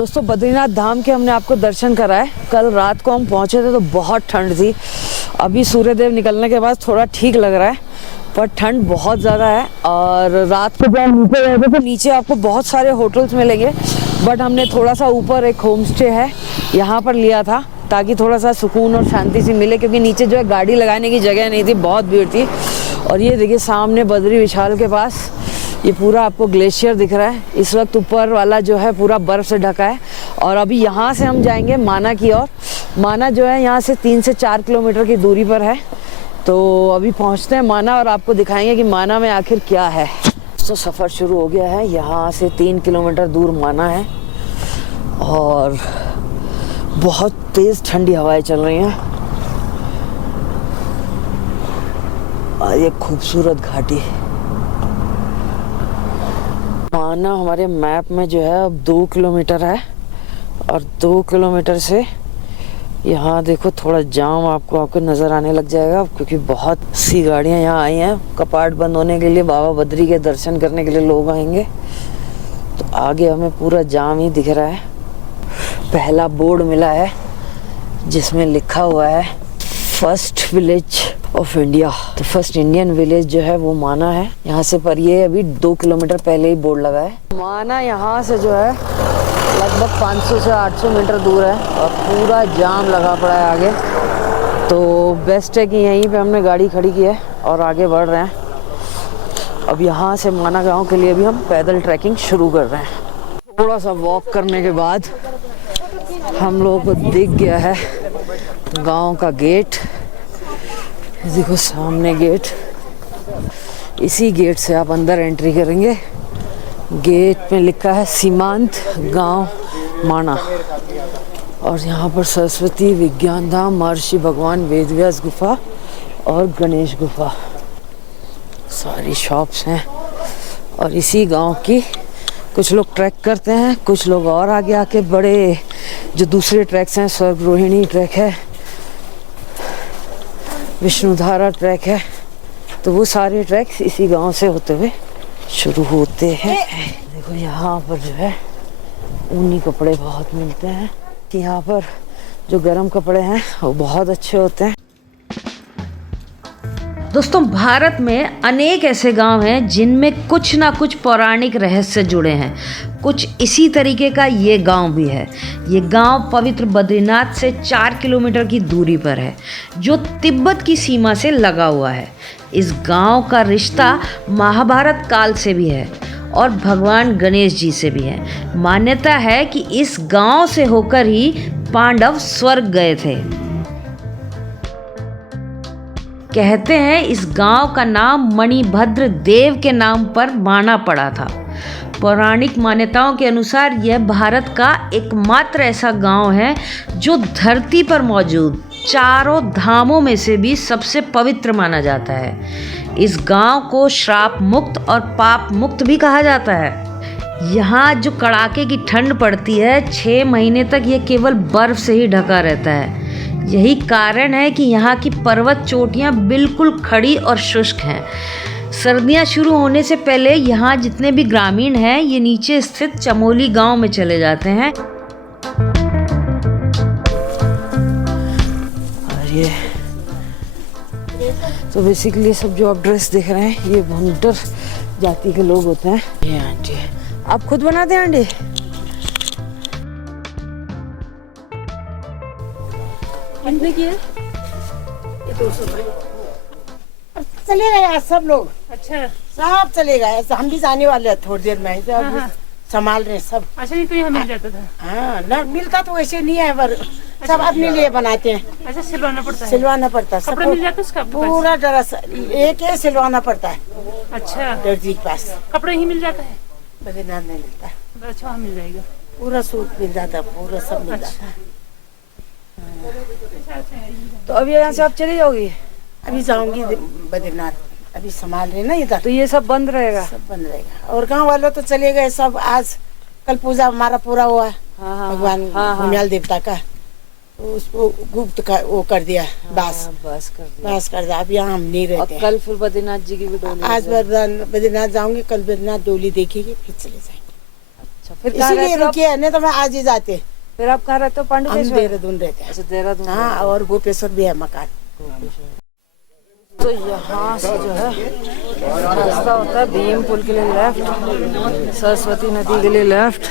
दोस्तों बद्रीनाथ धाम के हमने आपको दर्शन कराए। कल रात को हम पहुंचे थे तो बहुत ठंड थी। अभी सूर्यदेव निकलने के बाद थोड़ा ठीक लग रहा है, पर ठंड बहुत ज़्यादा है। और रात को जब नीचे गए थे तो नीचे आपको बहुत सारे होटल्स मिलेंगे, बट हमने थोड़ा सा ऊपर एक होम स्टे है यहाँ पर लिया था ताकि थोड़ा सा सुकून और शांति से मिले, क्योंकि नीचे जो है गाड़ी लगाने की जगह नहीं थी, बहुत भीड़ थी। और ये देखिए सामने बद्री विशाल के पास ये पूरा आपको ग्लेशियर दिख रहा है। इस वक्त ऊपर वाला जो है पूरा बर्फ़ से ढका है। और अभी यहाँ से हम जाएंगे माना की ओर। माना जो है यहाँ से 3 से 4 किलोमीटर की दूरी पर है। तो अभी पहुँचते हैं माना और आपको दिखाएंगे कि माना में आखिर क्या है। तो सफ़र शुरू हो गया है। यहाँ से 3 किलोमीटर दूर माना है और बहुत तेज़ ठंडी हवाएं चल रही हैं और ये खूबसूरत घाटी। माना हमारे मैप में जो है अब 2 किलोमीटर है और 2 किलोमीटर से यहाँ देखो थोड़ा जाम आपको नज़र आने लग जाएगा, क्योंकि बहुत सी गाड़ियाँ यहाँ आई हैं कपाट बंद होने के लिए। बाबा बद्री के दर्शन करने के लिए लोग आएंगे। तो आगे हमें पूरा जाम ही दिख रहा है। पहला बोर्ड मिला है जिसमें लिखा हुआ है फर्स्ट विलेज ऑफ इंडिया। तो फर्स्ट इंडियन विलेज जो है वो माना है यहाँ से, पर ये अभी 2 किलोमीटर पहले ही बोर्ड लगा है। माना यहाँ से जो है लगभग 500 से 800 मीटर दूर है और पूरा जाम लगा पड़ा है आगे। तो बेस्ट है कि यहीं पे हमने गाड़ी खड़ी की है और आगे बढ़ रहे हैं। अब यहाँ से माना गांव के लिए भी हम पैदल ट्रैकिंग शुरू कर रहे हैं। थोड़ा सा वॉक करने के बाद हम लोगों को दिख गया है गांव का गेट। देखो सामने गेट, इसी गेट से आप अंदर एंट्री करेंगे। गेट में लिखा है सीमांत गांव माना। और यहाँ पर सरस्वती विज्ञान धाम, महर्षि भगवान वेदव्यास गुफा और गणेश गुफा, सारी शॉप्स हैं। और इसी गांव की कुछ लोग ट्रैक करते हैं, कुछ लोग और आगे आके बड़े जो दूसरे ट्रैक्स हैं, स्वर्ग रोहिणी ट्रैक है, विष्णुधारा ट्रैक है, तो वो सारे ट्रैक्स इसी गांव से होते हुए शुरू होते हैं। देखो यहाँ पर जो है ऊनी कपड़े बहुत मिलते हैं। कि यहाँ पर जो गर्म कपड़े हैं वो बहुत अच्छे होते हैं। दोस्तों भारत में अनेक ऐसे गांव हैं जिनमें कुछ ना कुछ पौराणिक रहस्य जुड़े हैं। कुछ इसी तरीके का ये गांव भी है। ये गांव पवित्र बद्रीनाथ से 4 किलोमीटर की दूरी पर है, जो तिब्बत की सीमा से लगा हुआ है। इस गांव का रिश्ता महाभारत काल से भी है और भगवान गणेश जी से भी है। मान्यता है कि इस गांव से होकर ही पांडव स्वर्ग गए थे। कहते हैं इस गांव का नाम मणिभद्र देव के नाम पर माना पड़ा था। पौराणिक मान्यताओं के अनुसार यह भारत का एकमात्र ऐसा गांव है जो धरती पर मौजूद चारों धामों में से भी सबसे पवित्र माना जाता है। इस गांव को श्राप मुक्त और पाप मुक्त भी कहा जाता है। यहाँ जो कड़ाके की ठंड पड़ती है, 6 महीने तक यह केवल बर्फ से ही ढका रहता है। यही कारण है कि यहाँ की पर्वत चोटियाँ बिल्कुल खड़ी और शुष्क हैं। सर्दियाँ शुरू होने से पहले यहाँ जितने भी ग्रामीण हैं ये नीचे स्थित चमोली गांव में चले जाते हैं। और ये तो बेसिकली सब जो आप ड्रेस देख रहे हैं ये भुंटर जाति के लोग होते हैं। ये आंटी आप खुद बनाते हैं आंटी? चले गए आज सब लोग। अच्छा सब चले गए, हम भी जाने वाले हैं थोड़ी देर में। संभाल रहे सब। अच्छा ये तो यहाँ मिल जाता था? हाँ न मिलता तो वैसे नहीं है, पर सब अपने लिए बनाते हैं। अच्छा सिलवाना पड़ता है? सिलवाना पड़ता है। कपड़ा मिल जाता है उसका? पूरा ड्रेस एक ही सिलवाना पड़ता है। अच्छा दर्जी के पास कपड़ा ही मिल जाता है? बद्रीनाथ नहीं मिलता। अच्छा वहाँ मिल जाएगा। पूरा सूट मिल जाता है, पूरा सब मिल जाता है। तो अभी यहाँ से आप चली जाओगी? अभी जाऊंगी बद्रीनाथ, अभी संभाल रहे ना इधर। तो ये सब बंद रहेगा? सब बंद रहेगा। और गांव वालों तो चले गए सब। आज कल पूजा हमारा पूरा हुआ। भगवान भूमियाल देवता का, तो उसको गुप्त का वो कर दिया, बस कर दिया। अब यहाँ हम नहीं रहते। कल फिर बद्रीनाथ जी की भी डोली? आज बद्रीनाथ जाऊंगी, कल बद्रीनाथ डोली देखेगी, फिर चले जाएंगे। अच्छा, फिर कहाँ इसीलिए रहते हो आप? रुकी है, नहीं तो मैं आज ही जाते। फिर आप कहाँ रहते हो? हम पांडुकेश्वर। देहरादून रहते हैं। अच्छा, देहरादून। हाँ, और गोपेश्वर भी है मकान। तो यहाँ से जो है रास्ता होता है भीम पुल के लिए लेफ्ट, सरस्वती नदी के लिए लेफ्ट,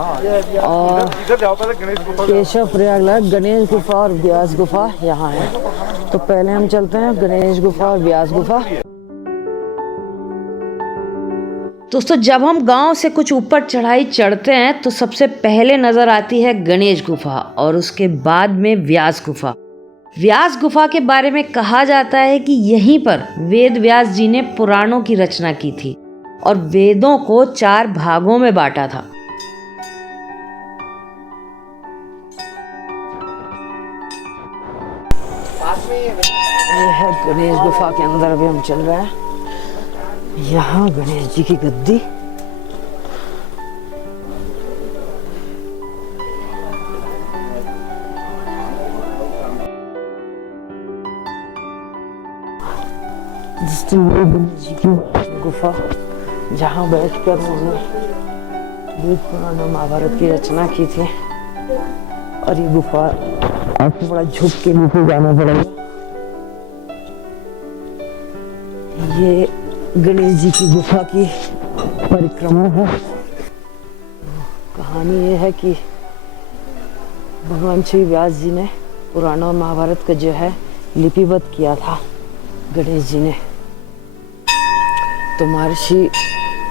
और केशव प्रयागराज, गणेश गुफा और व्यास गुफा यहाँ है। तो पहले हम चलते हैं गणेश गुफा और व्यास गुफा। दोस्तों, जब हम गांव से कुछ ऊपर चढ़ाई चढ़ते हैं तो सबसे पहले नजर आती है गणेश गुफा और उसके बाद में व्यास गुफा। व्यास गुफा के बारे में कहा जाता है कि यहीं पर वेद व्यास जी ने पुराणों की रचना की थी और वेदों को 4 भागों में बांटा था। ये है गणेश गुफा के अंदर अभी हम चल रहे हैं। यहाँ गणेश जी की गद्दी, गणेश जी की गुफा, जहाँ बैठकर उन्होंने वेद पुराण और महाभारत की रचना की थी। और ये गुफा आपको बड़ा झुक के नीचे जाना पड़ेगा। ये गणेश जी की गुफा की परिक्रमा है। कहानी ये है कि भगवान श्री व्यास जी ने पुराण और महाभारत का जो है लिपिबद्ध किया था गणेश जी ने। तो महर्षि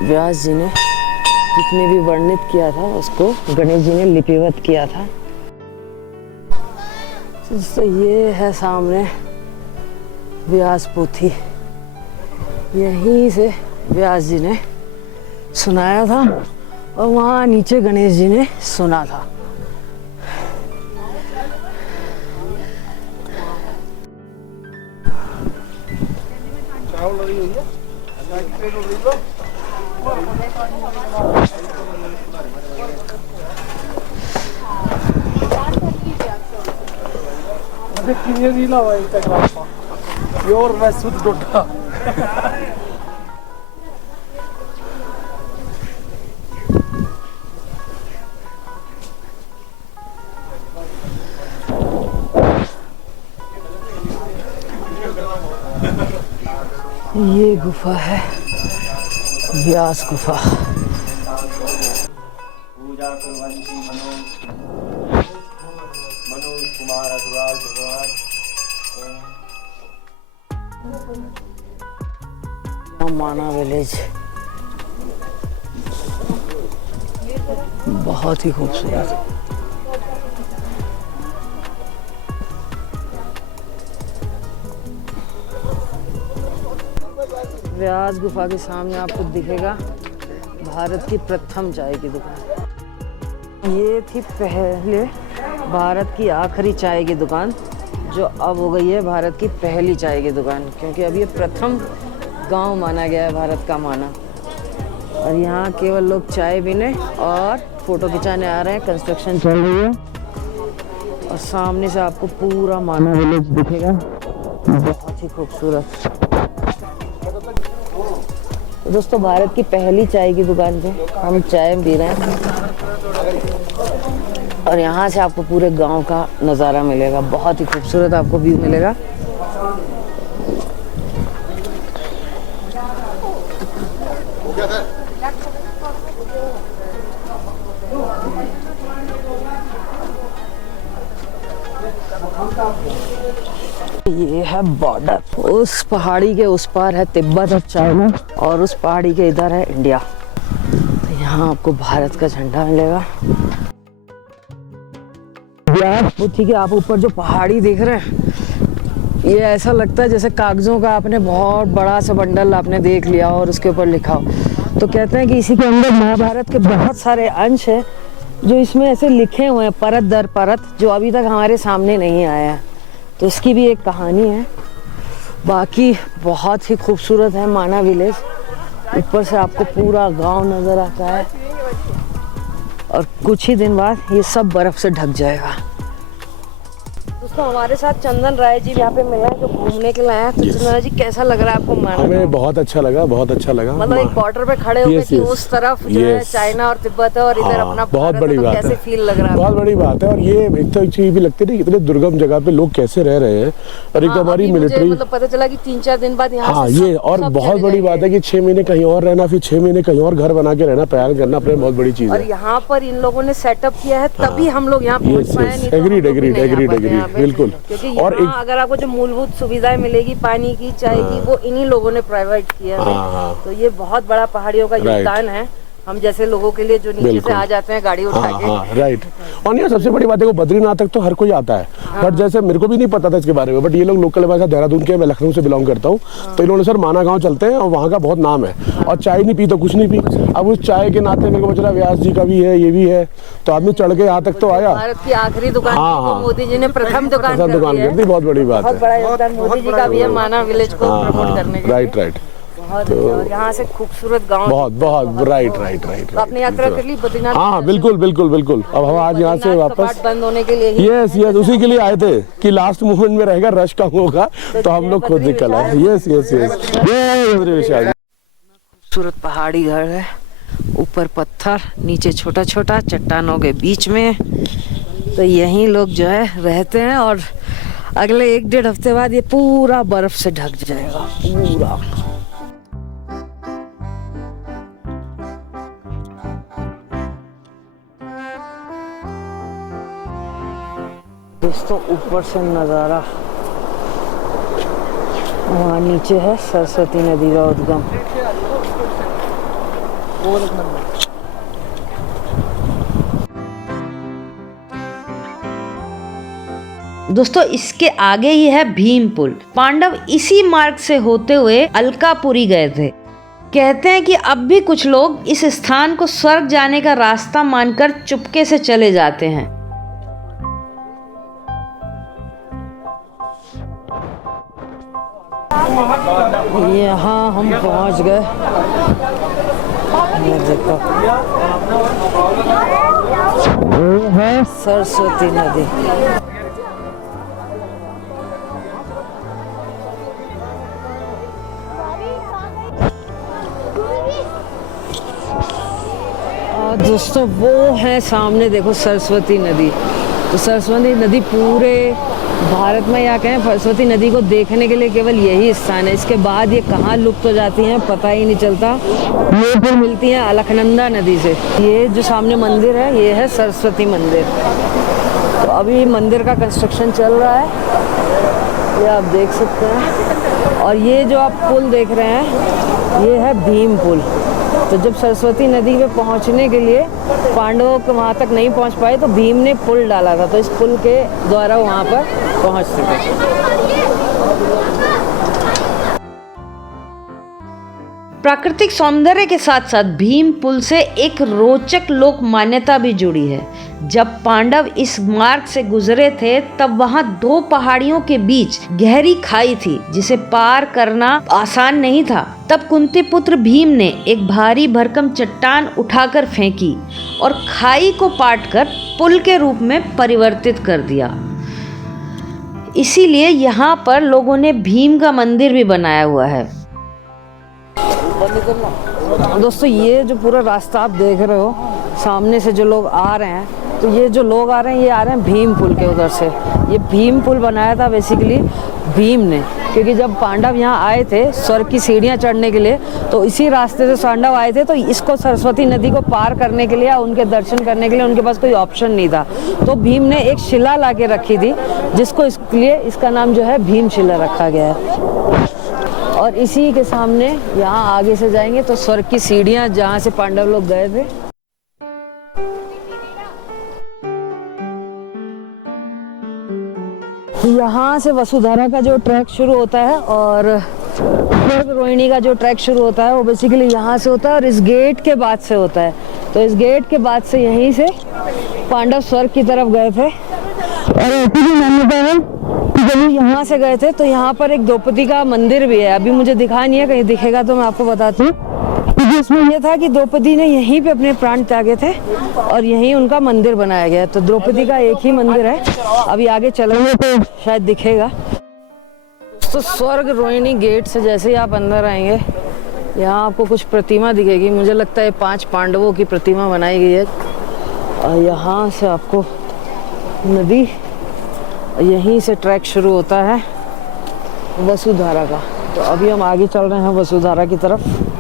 व्यास जी ने जितने भी वर्णित किया था उसको गणेश जी ने लिपिबद्ध किया था। तो ये है सामने व्यास पोथी, यहीं से व्यास जी ने सुनाया था और वहाँ नीचे गणेश जी ने सुना था। ये गुफा है व्यास गुफा। माना विलेज बहुत ही खूबसूरत। व्यास गुफा के सामने आपको दिखेगा भारत की प्रथम चाय की दुकान। ये थी पहले भारत की आखिरी चाय की दुकान, जो अब हो गई है भारत की पहली चाय की दुकान, क्योंकि अब ये प्रथम गांव माना गया है भारत का माना। और यहाँ केवल लोग चाय पीने और फोटो खिंचाने आ रहे हैं। कंस्ट्रक्शन चल रही है और सामने से आपको पूरा माना विलेज दिखेगा, बहुत ही खूबसूरत। तो दोस्तों, भारत की पहली चाय की दुकान पे हम चाय पी रहे हैं और यहाँ से आपको पूरे गांव का नज़ारा मिलेगा, बहुत ही खूबसूरत आपको व्यू मिलेगा। ये है बॉर्डर, उस पहाड़ी के उस पार है तिब्बत और चाइना और उस पहाड़ी के इधर है इंडिया। तो यहाँ आपको भारत का झंडा मिलेगा। व्यास पोथी के आप ऊपर जो पहाड़ी देख रहे हैं, ये ऐसा लगता है जैसे कागजों का आपने बहुत बड़ा सा बंडल आपने देख लिया और उसके ऊपर लिखा हो। तो कहते हैं कि इसी के अंदर महाभारत के बहुत सारे अंश हैं जो इसमें ऐसे लिखे हुए हैं परत दर परत, जो अभी तक हमारे सामने नहीं आया है। तो इसकी भी एक कहानी है। बाकी बहुत ही खूबसूरत है माना विलेज। ऊपर से आपको पूरा गांव नज़र आता है और कुछ ही दिन बाद ये सब बर्फ़ से ढक जाएगा। दोस्तों हमारे साथ चंदन राय जी यहाँ पे मिले हैं जो घूमने के लिए आए हैं। तो चंदन राय जी कैसा लग रहा है आपको माना? हमें बहुत अच्छा लगा, बहुत अच्छा लगा। मतलब एक बॉर्डर पे खड़े होकर कि उस तरफ जो है चाइना और तिब्बत है और इधर अपना बहुत बड़ी बात है। कैसे फील लग रहा है? बहुत बड़ी बात है। और ये एक तो चीज भी लगती है इतने दुर्गम जगह पे लोग कैसे रह रहे हैं। और एक तो हमारी मिलिट्री, मतलब पता चला कि 3-4 दिन बाद यहाँ हाँ ये और बहुत बड़ी बात है कि 6 महीने कहीं और रहना, फिर 6 महीने कहीं और घर बना के रहना, प्लान करना अपने बहुत बड़ी चीज है। और यहाँ पर इन लोगों ने सेटअप किया है तभी हम लोग यहाँ पहुँच पाए। नहीं तो एग्रीड एग्रीड एग्रीड एग्रीड बिल्कुल। क्योंकि और अगर आपको जो मूलभूत सुविधाएं मिलेगी पानी की, चाय की, वो इन्हीं लोगों ने प्रोवाइड किया है। तो ये बहुत बड़ा पहाड़ियों का योगदान है हम जैसे लोगों के लिए जो नीचे से आ जाते हैं गाड़ी उठा के। राइट। और ये सबसे बड़ी बात है वो बद्रीनाथ तक तो हर कोई आता है। बट जैसे मेरे को भी नहीं पता था इसके बारे में, बट ये लोग लोकल भाषा देहरादून के, मैं लखनऊ से बिलोंग करता हूँ, तो इन्होंने सर माना गाँव चलते हैं और वहाँ का बहुत नाम है। और चाय नहीं पी तो कुछ नहीं पी। अब उस चाय के नाते मेरे को पता चला व्यास जी का भी है, ये भी है, तो आदमी चढ़ के यहाँ तक तो आया। भारत की आखिरी दुकान मोदी जी ने प्रथम दुकान कर दी। बहुत बड़ी बात है। बहुत बड़ा योगदान मोदी जी का भी है माना विलेज को प्रमोट करने के लिए। Right right. तो यहाँ से खूबसूरत गांव बहुत राइट राइट राइट। तो आपने यात्रा कर ली बद्रीनाथ? हाँ बिल्कुल बिल्कुल बिल्कुल। अब हम आज यहाँ से वापस बंद होने के लिए यस उसी के लिए आए थे कि लास्ट मोमेंट में रहेगा, रश कम होगा, तो हम लोग खुद निकल आए। Yes yes yes. खूबसूरत पहाड़ी घर है, ऊपर पत्थर, नीचे छोटा छोटा चट्टानों के बीच में। तो यहीं लोग जो है रहते हैं और अगले 1-1.5 हफ्ते बाद ये पूरा बर्फ से ढक जाएगा पूरा। दोस्तों ऊपर से नज़ारा, वहाँ नीचे है सरस्वती नदी का उद्गम। दोस्तों इसके आगे ही है भीम पुल। पांडव इसी मार्ग से होते हुए अलकापुरी गए थे। कहते हैं कि अब भी कुछ लोग इस स्थान को स्वर्ग जाने का रास्ता मानकर चुपके से चले जाते हैं। यहाँ हम पहुँच गए। ये देखो वो है सरस्वती नदी। दोस्तों वो है सामने देखो सरस्वती नदी। तो सरस्वती नदी पूरे भारत में या कहें सरस्वती नदी को देखने के लिए केवल यही स्थान है। इसके बाद ये कहाँ लुप्त हो जाती हैं पता ही नहीं चलता। ये फिर मिलती हैं अलकनंदा नदी से। ये जो सामने मंदिर है ये है सरस्वती मंदिर। तो अभी मंदिर का कंस्ट्रक्शन चल रहा है, ये आप देख सकते हैं। और ये जो आप पुल देख रहे हैं ये है भीम पुल। तो जब सरस्वती नदी पे पहुंचने के लिए पांडवों को वहाँ तक नहीं पहुंच पाए तो भीम ने पुल डाला था, तो इस पुल के द्वारा वहाँ पर पहुँच सके। प्राकृतिक सौंदर्य के साथ साथ भीम पुल से एक रोचक लोक मान्यता भी जुड़ी है। जब पांडव इस मार्ग से गुजरे थे तब वहां 2 पहाड़ियों के बीच गहरी खाई थी जिसे पार करना आसान नहीं था। तब कुंती पुत्र भीम ने एक भारी भरकम चट्टान उठाकर फेंकी और खाई को पाटकर पुल के रूप में परिवर्तित कर दिया। इसीलिए यहाँ पर लोगों ने भीम का मंदिर भी बनाया हुआ है। दोस्तों ये जो पूरा रास्ता आप देख रहे हो सामने से जो लोग आ रहे हैं, तो ये जो लोग आ रहे हैं ये आ रहे हैं भीम पुल के उधर से। ये भीम पुल बनाया था बेसिकली भीम ने, क्योंकि जब पांडव यहाँ आए थे स्वर्ग की सीढ़ियाँ चढ़ने के लिए तो इसी रास्ते से पांडव आए थे। तो इसको सरस्वती नदी को पार करने के लिए या उनके दर्शन करने के लिए उनके पास कोई ऑप्शन नहीं था, तो भीम ने एक शिला ला के रखी थी जिसको इसके लिए इसका नाम जो है भीम शिला रखा गया है। और इसी के सामने यहाँ आगे से जाएंगे तो स्वर्ग की सीढ़ियाँ जहाँ से पांडव लोग गए थे। यहाँ से वसुधारा का जो ट्रैक शुरू होता है और स्वर्ग रोहिणी का जो ट्रैक शुरू होता है वो बेसिकली यहाँ से होता है और इस गेट के बाद से होता है। तो इस गेट के बाद से यहीं से पांडव स्वर्ग की तरफ गए थे। और ऐसी भी मान्यता है कि जब यहाँ से गए थे तो यहाँ पर एक द्रौपदी का मंदिर भी है। अभी मुझे दिखा नहीं है, कहीं दिखेगा तो मैं आपको बताती हूँ। क्योंकि इसमें यह था कि द्रौपदी ने यहीं पे अपने प्राण त्यागे थे और यहीं उनका मंदिर बनाया गया। तो द्रौपदी का एक ही मंदिर है, अभी आगे चलेंगे तो शायद दिखेगा। तो स्वर्ग रोहिणी गेट से जैसे ही आप अंदर आएंगे यहाँ आपको कुछ प्रतिमा दिखेगी। मुझे लगता है 5 पांडवों की प्रतिमा बनाई गई है। और यहाँ से आपको नदी, यहीं से ट्रैक शुरू होता है वसुधारा का। तो अभी हम आगे चल रहे हैं वसुधारा की तरफ।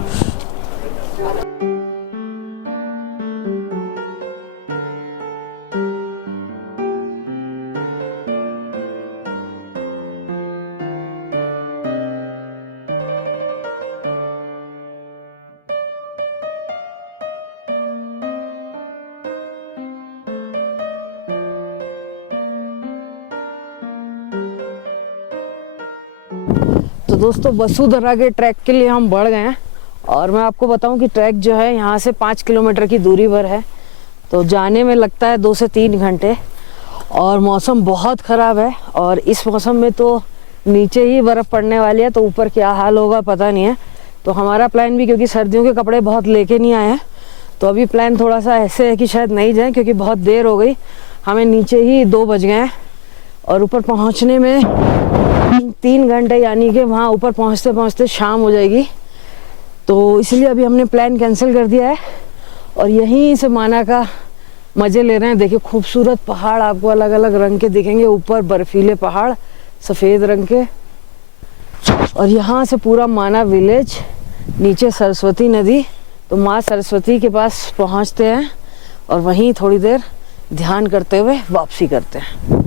तो दोस्तों वसुधारा के ट्रैक के लिए हम बढ़ गए हैं और मैं आपको बताऊं कि ट्रैक जो है यहाँ से 5 किलोमीटर की दूरी पर है। तो जाने में लगता है 2 से 3 घंटे और मौसम बहुत ख़राब है और इस मौसम में तो नीचे ही बर्फ़ पड़ने वाली है, तो ऊपर क्या हाल होगा पता नहीं है। तो हमारा प्लान भी, क्योंकि सर्दियों के कपड़े बहुत लेके नहीं आए हैं, तो अभी प्लान थोड़ा सा ऐसे है कि शायद नहीं जाए, क्योंकि बहुत देर हो गई। हमें नीचे ही 2 बज गए हैं और ऊपर पहुँचने में 3 घंटे, यानी कि वहाँ ऊपर पहुँचते पहुँचते शाम हो जाएगी। तो इसलिए अभी हमने प्लान कैंसिल कर दिया है और यहीं से माना का मज़े ले रहे हैं। देखिए खूबसूरत पहाड़ आपको अलग अलग रंग के दिखेंगे, ऊपर बर्फीले पहाड़ सफ़ेद रंग के, और यहाँ से पूरा माना विलेज, नीचे सरस्वती नदी। तो माँ सरस्वती के पास पहुँचते हैं और वहीं थोड़ी देर ध्यान करते हुए वापसी करते हैं।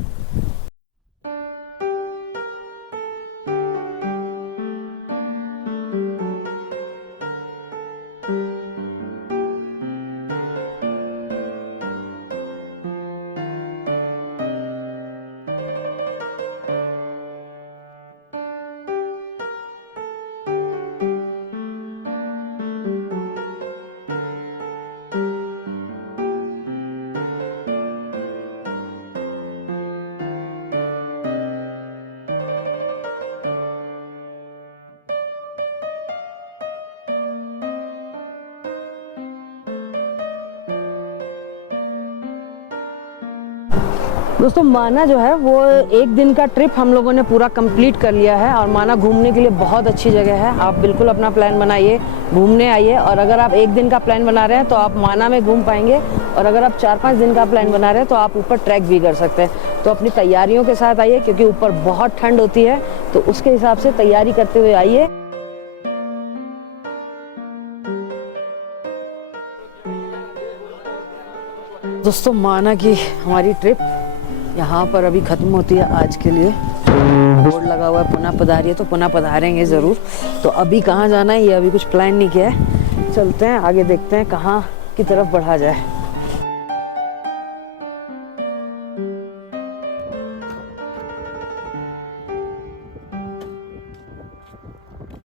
दोस्तों माना जो है वो 1 दिन का ट्रिप हम लोगों ने पूरा कंप्लीट कर लिया है और माना घूमने के लिए बहुत अच्छी जगह है। आप बिल्कुल अपना प्लान बनाइए, घूमने आइए। और अगर आप 1 दिन का प्लान बना रहे हैं तो आप माना में घूम पाएंगे, और अगर आप 4-5 दिन का प्लान बना रहे हैं तो आप ऊपर ट्रैक भी कर सकते हैं। तो अपनी तैयारियों के साथ आइए, क्योंकि ऊपर बहुत ठंड होती है, तो उसके हिसाब से तैयारी करते हुए आइए। दोस्तों माना की हमारी ट्रिप यहाँ पर अभी ख़त्म होती है आज के लिए। बोर्ड लगा हुआ है पुनः पधारिए, तो पुनः पधारेंगे ज़रूर। तो अभी कहाँ जाना है ये अभी कुछ प्लान नहीं किया है, चलते हैं आगे देखते हैं कहाँ की तरफ बढ़ा जाए।